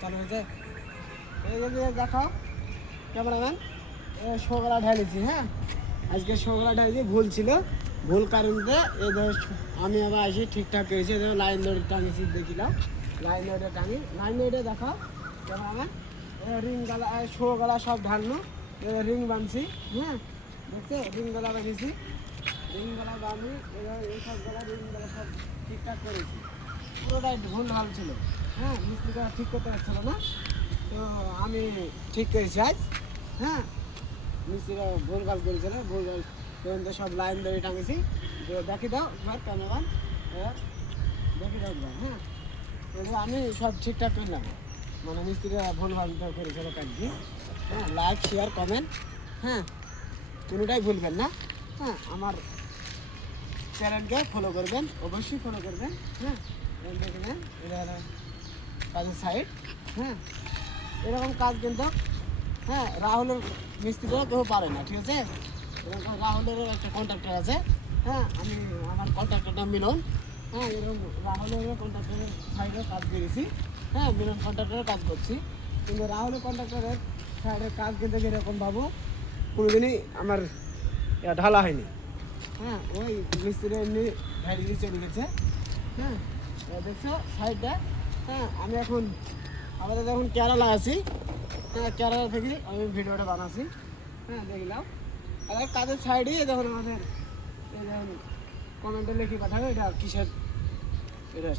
চালু হয়েছে। এই যে দেখাও ক্যামেরাম্যান, শোকলা ঢালিছি। হ্যাঁ, আজকে শোকলা ঢালিছি, ভুল ছিল, ভুল কারণে এই ধর আমি আবার আসি ঠিকঠাক করেছি। লাইন দড়ি টাঙিয়েছি, দেখিলাম লাইন দড়িটা টাঙি, লাইন দড়িটা দেখাও ক্যামেরাম্যান। রিং গালা শো গলা সব ঢালনো, রিং বানছি। হ্যাঁ, দেখছো রিং গলা বাঁধিয়েছি, রিং গলা বাঁধি এই সব গলা রিং গলা সব ঠিকঠাক করেছি। পুরোটাই ভুল ভাল ছিল। হ্যাঁ, মিস্ত্রিটা ঠিক করতে পারছিল না, তো আমি ঠিক করেছি আজ। হ্যাঁ, মিস্ত্রিরা ভুল ভাল করেছিল, ভুল ভাল পর্যন্ত সব লাইন দড়ি টাঙিয়েছি। দেখি দাও একবার ক্যামেরাম্যান, দেখি দাও একবার। হ্যাঁ, আমি সব ঠিকঠাক করলাম, মানে মিস্ত্রিরা ভুল ভাল করেছিল কাজটি। হ্যাঁ, লাইক শেয়ার কমেন্ট, হ্যাঁ কোনোটাই ভুলবেন না। হ্যাঁ, আমার চ্যানেলকে ফলো করবেন, অবশ্যই ফলো করবেন। হ্যাঁ, দেখবেন এটা হলো কাজের সাইড। হ্যাঁ, এরকম কাজ কিন্তু হ্যাঁ রাহুলের মিস্ত্রিরাও কেউ পারে না, ঠিক আছে। এরকম রাহুলেরও একটা কন্ট্রাক্টর আছে। হ্যাঁ, আমি আমার কন্ট্রাক্টরটা মিলন। হ্যাঁ, এরকম রাহুলেরও কন্ট্রাক্টরের সাইডেও কাজ করেছি। হ্যাঁ, মিলন কন্ট্রাক্টরের কাজ করছি, কিন্তু রাহুলের কন্ট্রাক্টরের সাইডের কাজ কিন্তু এরকম বাবু কোনোদিনই আমার ঢালা হয়নি। হ্যাঁ, ওই মিস্ত্রি এমনি ঢালিয়ে চলে গেছে। হ্যাঁ, দেখছো সাইডটা। হ্যাঁ, আমি এখন আমাদের যখন কেরালা আছি, হ্যাঁ কেরালা থেকে আমি ভিডিওটা বানাচ্ছি। হ্যাঁ, দেখলাম আর কাজের সাইডে যখন আমাদের এই যখন কমেন্টে লিখে পাঠাবে এটা কিসের এটা